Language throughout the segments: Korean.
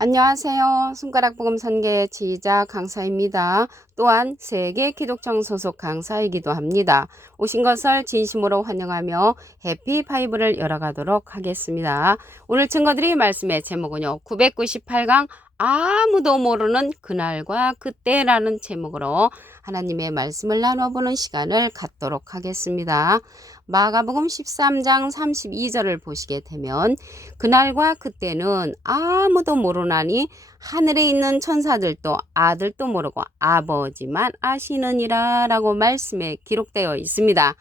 안녕하세요. 손가락복음 선교의 지휘자 강사입니다. 또한 세계 기독청 소속 강사이기도 합니다. 오신 것을 진심으로 환영하며 해피파이브를 열어가도록 하겠습니다. 오늘 증거드릴 말씀의 제목은요. 998강 아무도 모르는 그날과 그때라는 제목으로 하나님의 말씀을 나눠보는 시간을 갖도록 하겠습니다. 마가복음 13장 32절을 보시게 되면 그날과 그때는 아무도 모르나니 하늘에 있는 천사들도 아들도 모르고 아버지만 아시느니라 라고 말씀에 기록되어 있습니다.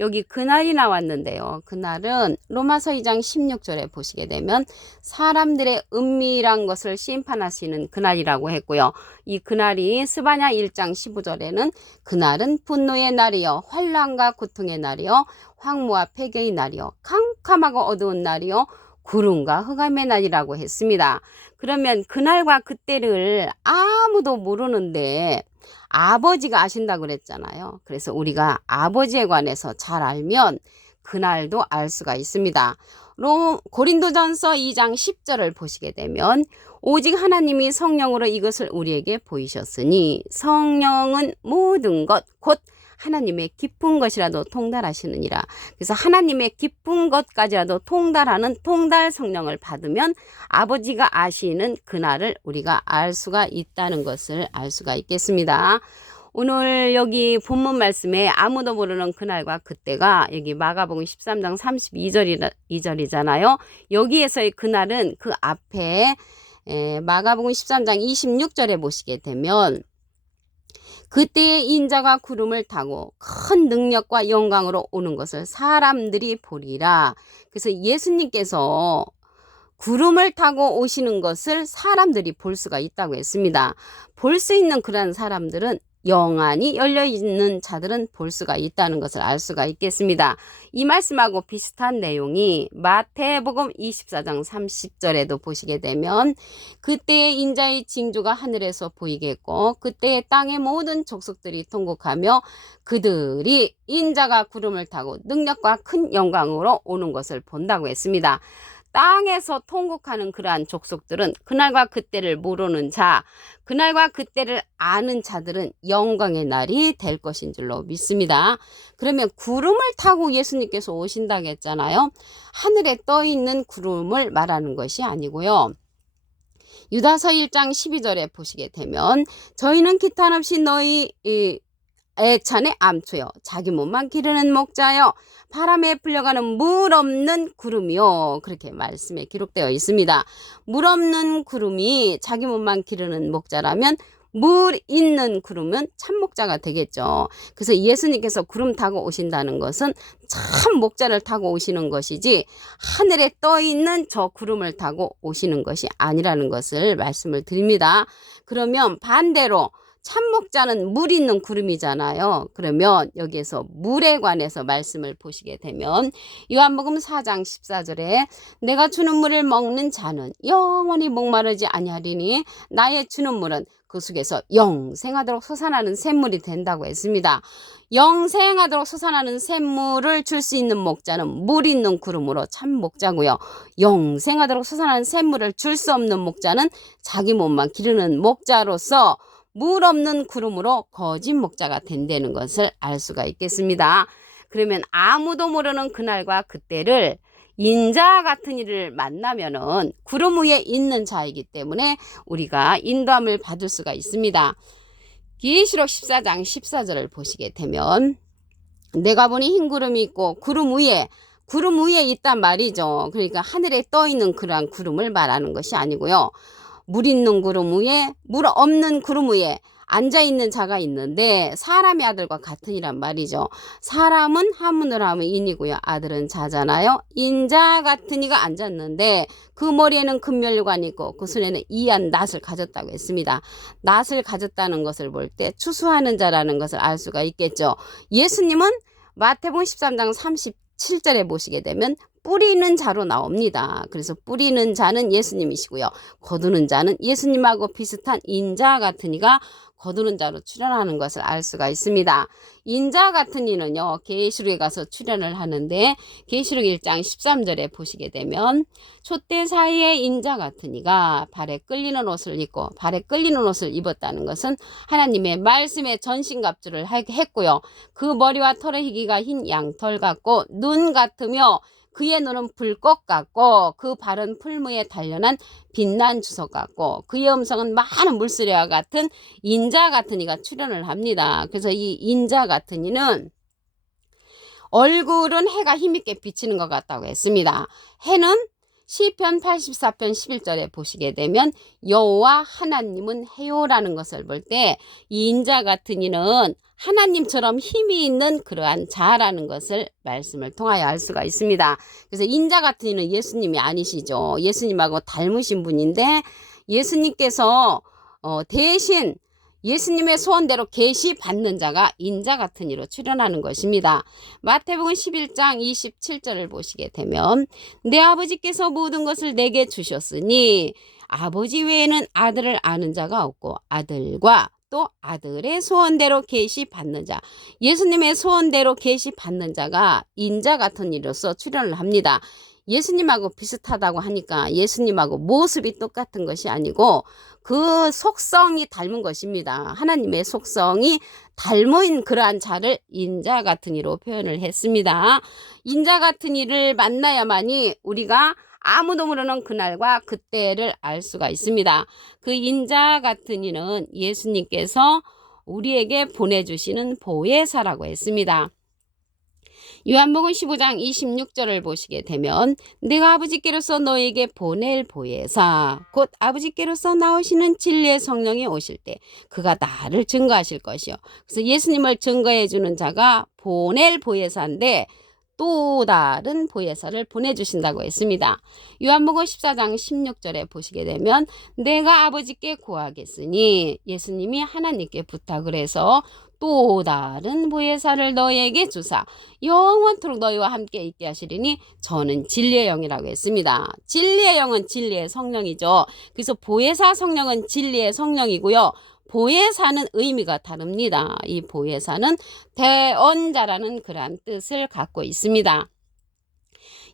여기 그날이 나왔는데요. 그날은 로마서 2장 16절에 보시게 되면 사람들의 은밀한 것을 심판하시는 그날이라고 했고요. 이 그날이 스바냐 1장 15절에는 그날은 분노의 날이요 환난과 고통의 날이요 황무와 폐괴의 날이요 캄캄하고 어두운 날이요 구름과 흑암의 날이라고 했습니다. 그러면 그날과 그때를 아무도 모르는데 아버지가 아신다고 그랬잖아요. 그래서 우리가 아버지에 관해서 잘 알면 그날도 알 수가 있습니다. 고린도전서 2장 10절을 보시게 되면 오직 하나님이 성령으로 이것을 우리에게 보이셨으니 성령은 모든 것 곧 하나님의 깊은 것이라도 통달하시느니라. 그래서 하나님의 깊은 것까지라도 통달하는 통달 성령을 받으면 아버지가 아시는 그날을 우리가 알 수가 있다는 것을 알 수가 있겠습니다. 오늘 여기 본문 말씀에 아무도 모르는 그날과 그때가 여기 마가복음 13장 32절이잖아요. 여기에서의 그날은 그 앞에 마가복음 13장 26절에 보시게 되면 그때의 인자가 구름을 타고 큰 능력과 영광으로 오는 것을 사람들이 보리라. 그래서 예수님께서 구름을 타고 오시는 것을 사람들이 볼 수가 있다고 했습니다. 볼 수 있는 그런 사람들은 영안이 열려있는 자들은 볼 수가 있다는 것을 알 수가 있겠습니다. 이 말씀하고 비슷한 내용이 마태복음 24장 30절에도 보시게 되면 그때의 인자의 징조가 하늘에서 보이겠고 그때의 땅의 모든 족속들이 통곡하며 그들이 인자가 구름을 타고 능력과 큰 영광으로 오는 것을 본다고 했습니다. 땅에서 통곡하는 그러한 족속들은 그날과 그때를 모르는 자, 그날과 그때를 아는 자들은 영광의 날이 될 것인 줄로 믿습니다. 그러면 구름을 타고 예수님께서 오신다고 했잖아요. 하늘에 떠 있는 구름을 말하는 것이 아니고요. 유다서 1장 12절에 보시게 되면 저희는 기탄 없이 너희 애찬의 암초요 자기 몸만 기르는 목자요 바람에 풀려가는 물 없는 구름이요 그렇게 말씀에 기록되어 있습니다. 물 없는 구름이 자기 몸만 기르는 목자라면 물 있는 구름은 참 목자가 되겠죠. 그래서 예수님께서 구름 타고 오신다는 것은 참 목자를 타고 오시는 것이지 하늘에 떠 있는 저 구름을 타고 오시는 것이 아니라는 것을 말씀을 드립니다. 그러면 반대로 참목자는 물 있는 구름이잖아요. 그러면 여기에서 물에 관해서 말씀을 보시게 되면 요한복음 4장 14절에 내가 주는 물을 먹는 자는 영원히 목마르지 아니하리니 나의 주는 물은 그 속에서 영생하도록 솟아나는 샘물이 된다고 했습니다. 영생하도록 솟아나는 샘물을 줄 수 있는 목자는 물 있는 구름으로 참 목자고요. 영생하도록 솟아나는 샘물을 줄 수 없는 목자는 자기 몸만 기르는 목자로서 물 없는 구름으로 거짓 목자가 된다는 것을 알 수가 있겠습니다. 그러면 아무도 모르는 그날과 그때를 인자 같은 이를 만나면은 구름 위에 있는 자이기 때문에 우리가 인도함을 받을 수가 있습니다. 계시록 14장 14절을 보시게 되면 내가 보니 흰 구름이 있고 구름 위에 있단 말이죠. 그러니까 하늘에 떠 있는 그러한 구름을 말하는 것이 아니고요. 물 있는 구름 위에 물 없는 구름 위에 앉아있는 자가 있는데 사람의 아들과 같으니란 말이죠. 사람은 하문을 하면 인이고요. 아들은 자잖아요. 인자 같은 이가 앉았는데 그 머리에는 금면류관이 있고 그 손에는 이한 낫을 가졌다고 했습니다. 낫을 가졌다는 것을 볼 때 추수하는 자라는 것을 알 수가 있겠죠. 예수님은 마태복음 13장 37절에 보시게 되면 뿌리는 자로 나옵니다. 그래서 뿌리는 자는 예수님이시고요. 거두는 자는 예수님하고 비슷한 인자 같은 이가 거두는 자로 출현하는 것을 알 수가 있습니다. 인자 같은 이는요, 계시록에 가서 출현을 하는데 계시록 1장 13절에 보시게 되면 촛대 사이에 인자 같은 이가 발에 끌리는 옷을 입고, 발에 끌리는 옷을 입었다는 것은 하나님의 말씀에 전신갑주를 했고요. 그 머리와 털의 희기가 흰 양털 같고 눈 같으며 그의 눈은 불꽃 같고 그 발은 풀무에 단련한 빛난 주석 같고 그의 음성은 많은 물소리와 같은 인자 같은 이가 출현을 합니다. 그래서 이 인자 같은 이는 얼굴은 해가 힘있게 비치는 것 같다고 했습니다. 해는 시편 84편 11절에 보시게 되면 여호와 하나님은 해요라는 것을 볼 때 이 인자 같은 이는 하나님처럼 힘이 있는 그러한 자라는 것을 말씀을 통하여 알 수가 있습니다. 그래서 인자 같은 이는 예수님이 아니시죠. 예수님하고 닮으신 분인데 예수님께서 대신 예수님의 소원대로 계시 받는 자가 인자 같은 이로 출현하는 것입니다. 마태복음 11장 27절을 보시게 되면 내 아버지께서 모든 것을 내게 주셨으니 아버지 외에는 아들을 아는 자가 없고 아들과 또 아들의 소원대로 계시 받는 자, 예수님의 소원대로 계시 받는 자가 인자 같은 이로서 출현을 합니다. 예수님하고 비슷하다고 하니까 예수님하고 모습이 똑같은 것이 아니고 그 속성이 닮은 것입니다. 하나님의 속성이 닮은 그러한 자를 인자 같은 이로 표현을 했습니다. 인자 같은 이를 만나야만이 우리가 아무도 모르는 그날과 그때를 알 수가 있습니다. 그 인자 같은 이는 예수님께서 우리에게 보내주시는 보혜사라고 했습니다. 요한복음 15장 26절을 보시게 되면 내가 아버지께로서 너에게 보낼 보혜사 곧 아버지께로서 나오시는 진리의 성령이 오실 때 그가 나를 증거하실 것이요. 그래서 예수님을 증거해 주는 자가 보낼 보혜사인데 또 다른 보혜사를 보내주신다고 했습니다. 요한복음 14장 16절에 보시게 되면 내가 아버지께 구하겠으니 예수님이 하나님께 부탁을 해서 또 다른 보혜사를 너에게 주사 영원토록 너희와 함께 있게 하시리니 저는 진리의 영이라고 했습니다. 진리의 영은 진리의 성령이죠. 그래서 보혜사 성령은 진리의 성령이고요. 보혜사는 의미가 다릅니다. 이 보혜사는 대언자라는 그러한 뜻을 갖고 있습니다.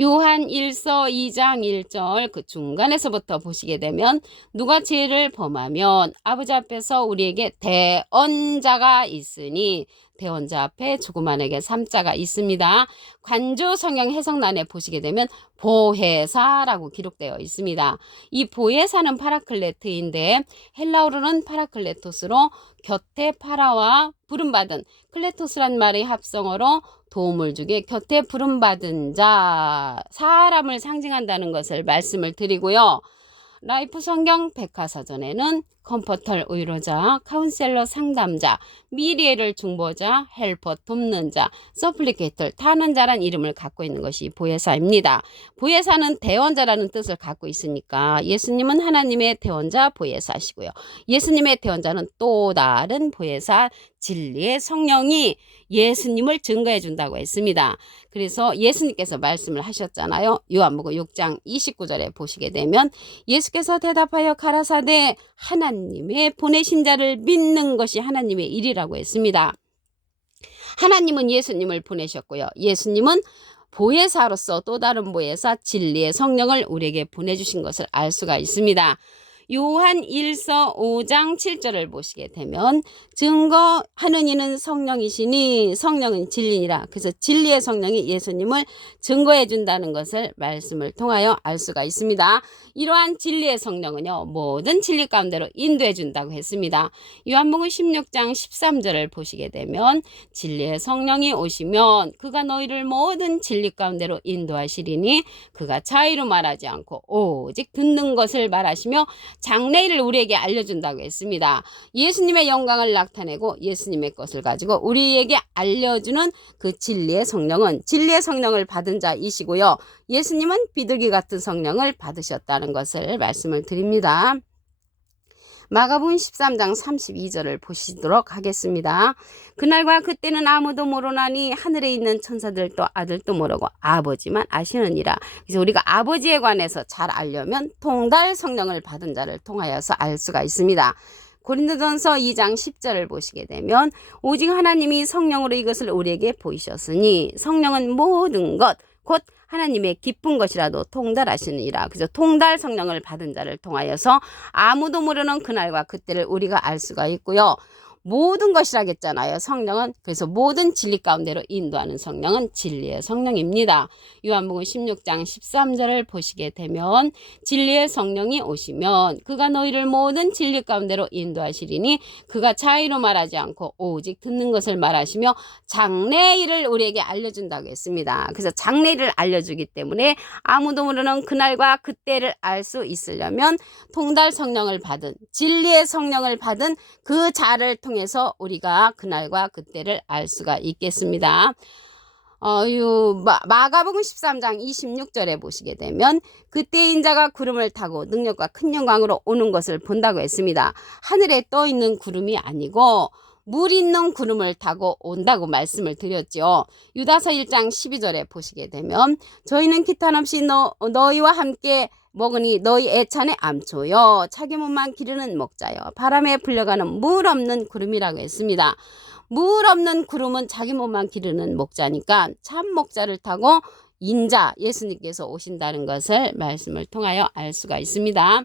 요한 1서 2장 1절 그 중간에서부터 보시게 되면 누가 죄를 범하면 아버지 앞에서 우리에게 대언자가 있으니 대언자 앞에 조그만하게 3자가 있습니다. 관조 성경 해석란에 보시게 되면 보혜사라고 기록되어 있습니다. 이 보혜사는 파라클레트인데 헬라어로는 파라클레토스로 곁에 파라와 부름받은 클레토스란 말의 합성어로 도움을 주게 곁에 부름받은 자, 사람을 상징한다는 것을 말씀을 드리고요. 라이프 성경 백과사전에는 컴포터 의로자, 카운셀러 상담자, 미리애를 중보자, 헬퍼 돕는 자, 서플리케이터 타는 자란 이름을 갖고 있는 것이 보혜사입니다. 보혜사는 대언자라는 뜻을 갖고 있으니까 예수님은 하나님의 대언자 보혜사시고요. 예수님의 대언자는 또 다른 보혜사 진리의 성령이 예수님을 증거해 준다고 했습니다. 그래서 예수님께서 말씀을 하셨잖아요. 요한복음 6장 29절에 보시게 되면 예수께서 대답하여 가라사대 하나님의 보내신 자를 믿는 것이 하나님의 일이라고 했습니다. 하나님은 예수님을 보내셨고요. 예수님은 보혜사로서 또 다른 보혜사 진리의 성령을 우리에게 보내주신 것을 알 수가 있습니다. 요한 1서 5장 7절을 보시게 되면 증거하는 이는 성령이시니 성령은 진리니라. 그래서 진리의 성령이 예수님을 증거해 준다는 것을 말씀을 통하여 알 수가 있습니다. 이러한 진리의 성령은요 모든 진리 가운데로 인도해 준다고 했습니다. 요한복음 16장 13절을 보시게 되면 진리의 성령이 오시면 그가 너희를 모든 진리 가운데로 인도하시리니 그가 자의로 말하지 않고 오직 듣는 것을 말하시며 장래일을 우리에게 알려준다고 했습니다. 예수님의 영광을 나타내고 예수님의 것을 가지고 우리에게 알려주는 그 진리의 성령은 진리의 성령을 받은 자이시고요. 예수님은 비둘기 같은 성령을 받으셨다는 것을 말씀을 드립니다. 마가복음 13장 32절을 보시도록 하겠습니다. 그날과 그때는 아무도 모르나니 하늘에 있는 천사들도 아들도 모르고 아버지만 아시느니라. 그래서 우리가 아버지에 관해서 잘 알려면 통달 성령을 받은 자를 통하여서 알 수가 있습니다. 고린도전서 2장 10절을 보시게 되면 오직 하나님이 성령으로 이것을 우리에게 보이셨으니 성령은 모든 것 곧 하나님의 기쁜 것이라도 통달하시느니라. 그래서 통달 성령을 받은 자를 통하여서 아무도 모르는 그날과 그때를 우리가 알 수가 있고요. 모든 것이라겠잖아요. 성령은. 그래서 모든 진리 가운데로 인도하는 성령은 진리의 성령입니다. 요한복음 16장 13절을 보시게 되면 진리의 성령이 오시면 그가 너희를 모든 진리 가운데로 인도하시리니 그가 자의로 말하지 않고 오직 듣는 것을 말하시며 장래의 일을 우리에게 알려준다고 했습니다. 그래서 장래의 일을 알려주기 때문에 아무도 모르는 그날과 그때를 알 수 있으려면 통달 성령을 받은 진리의 성령을 받은 그 자를 통해서 우리가 그날과 그때를 알 수가 있겠습니다. 마가복음 13장 26절에 보시게 되면 그때 인자가 구름을 타고 능력과 큰 영광으로 오는 것을 본다고 했습니다. 하늘에 떠 있는 구름이 아니고 물 있는 구름을 타고 온다고 말씀을 드렸죠. 유다서 1장 12절에 보시게 되면 저희는 기탄 없이 너희와 함께 먹으니 너희 애찬의 암초요 자기 몸만 기르는 목자요 바람에 불려가는 물 없는 구름이라고 했습니다. 물 없는 구름은 자기 몸만 기르는 목자니까 참 목자를 타고 인자 예수님께서 오신다는 것을 말씀을 통하여 알 수가 있습니다.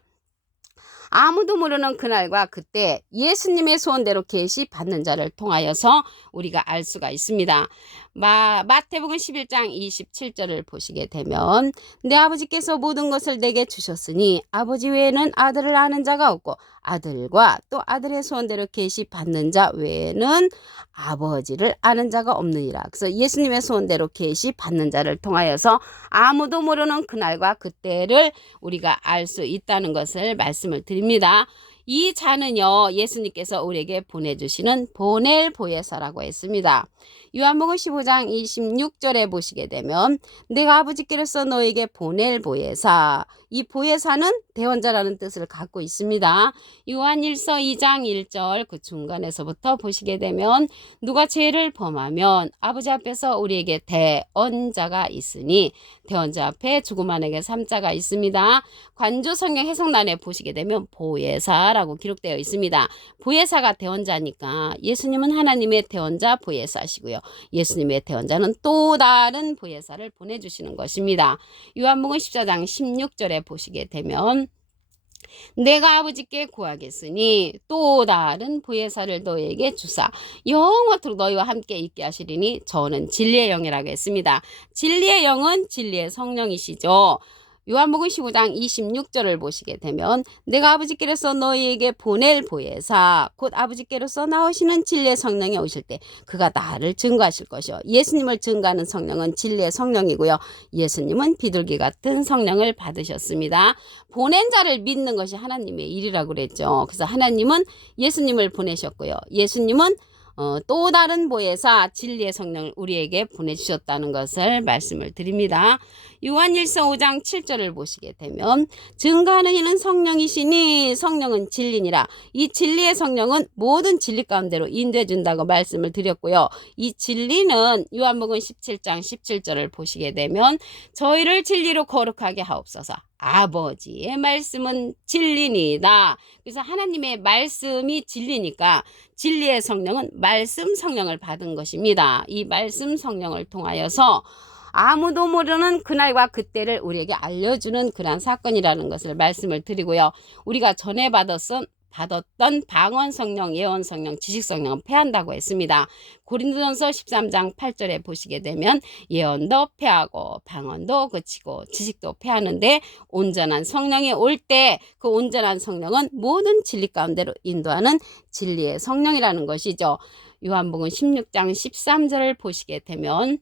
아무도 모르는 그날과 그때 예수님의 소원대로 계시 받는 자를 통하여서 우리가 알 수가 있습니다. 마태복음 11장 27절을 보시게 되면 내 아버지께서 모든 것을 내게 주셨으니 아버지 외에는 아들을 아는 자가 없고 아들과 또 아들의 소원대로 계시 받는 자 외에는 아버지를 아는 자가 없느니라. 그래서 예수님의 소원대로 계시 받는 자를 통하여서 아무도 모르는 그날과 그때를 우리가 알 수 있다는 것을 말씀을 드립니다. 이 자는요 예수님께서 우리에게 보내주시는 보낼 보혜사라고 했습니다. 요한복음 15장 26절에 보시게 되면 내가 아버지께로서 너에게 보낼 보혜사, 이 보혜사는 대원자라는 뜻을 갖고 있습니다. 요한일서 2장 1절 그 중간에서부터 보시게 되면 누가 죄를 범하면 아버지 앞에서 우리에게 대언자가 있으니 대언자 앞에 죽음한에게 3자가 있습니다. 관조 성경 해석란에 보시게 되면 보혜사라고 기록되어 있습니다. 보혜사가 대언자니까 예수님은 하나님의 대언자 보혜사시고요. 예수님의 대언자는 또 다른 보혜사를 보내주시는 것입니다. 요한복음 14장 16절에 보시게 되면 내가 아버지께 구하겠으니 또 다른 보혜사를 너희에게 주사 영원토록 너희와 함께 있게 하시리니 저는 진리의 영이라고 했습니다. 진리의 영은 진리의 성령이시죠. 요한복음 15장 26절을 보시게 되면 내가 아버지께로서 너희에게 보낼 보혜사 곧 아버지께로서 나오시는 진리의 성령이 오실 때 그가 나를 증거하실 것이요. 예수님을 증거하는 성령은 진리의 성령이고요. 예수님은 비둘기 같은 성령을 받으셨습니다. 보낸 자를 믿는 것이 하나님의 일이라고 그랬죠. 그래서 하나님은 예수님을 보내셨고요. 예수님은 또 다른 보혜사 진리의 성령을 우리에게 보내주셨다는 것을 말씀을 드립니다. 요한일서 5장 7절을 보시게 되면 증거하는 이는 성령이시니 성령은 진리니라. 이 진리의 성령은 모든 진리 가운데로 인도해 준다고 말씀을 드렸고요. 이 진리는 요한복음 17장 17절을 보시게 되면 저희를 진리로 거룩하게 하옵소서. 아버지의 말씀은 진리니다. 그래서 하나님의 말씀이 진리니까 진리의 성령은 말씀 성령을 받은 것입니다. 이 말씀 성령을 통하여서 아무도 모르는 그날과 그때를 우리에게 알려주는 그러한 사건이라는 것을 말씀을 드리고요. 우리가 전에 받았던 방언 성령, 예언 성령, 지식 성령은 패한다고 했습니다. 고린도전서 13장 8절에 보시게 되면 예언도 패하고 방언도 그치고 지식도 패하는데 온전한 성령이 올 때 그 온전한 성령은 모든 진리 가운데로 인도하는 진리의 성령이라는 것이죠. 요한복음 16장 13절을 보시게 되면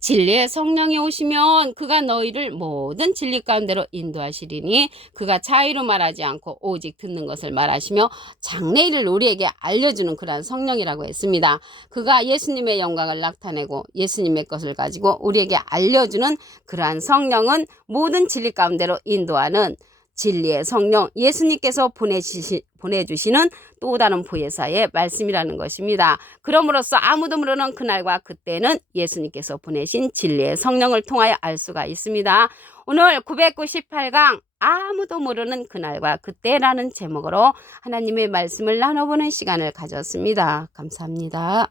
진리의 성령이 오시면 그가 너희를 모든 진리 가운데로 인도하시리니 그가 자의로 말하지 않고 오직 듣는 것을 말하시며 장래일을 우리에게 알려주는 그러한 성령이라고 했습니다. 그가 예수님의 영광을 나타내고 예수님의 것을 가지고 우리에게 알려주는 그러한 성령은 모든 진리 가운데로 인도하는 진리의 성령 예수님께서 보내주시는 또 다른 보혜사의 말씀이라는 것입니다. 그러므로써 아무도 모르는 그날과 그때는 예수님께서 보내신 진리의 성령을 통하여 알 수가 있습니다. 오늘 998강 아무도 모르는 그날과 그때라는 제목으로 하나님의 말씀을 나눠보는 시간을 가졌습니다. 감사합니다.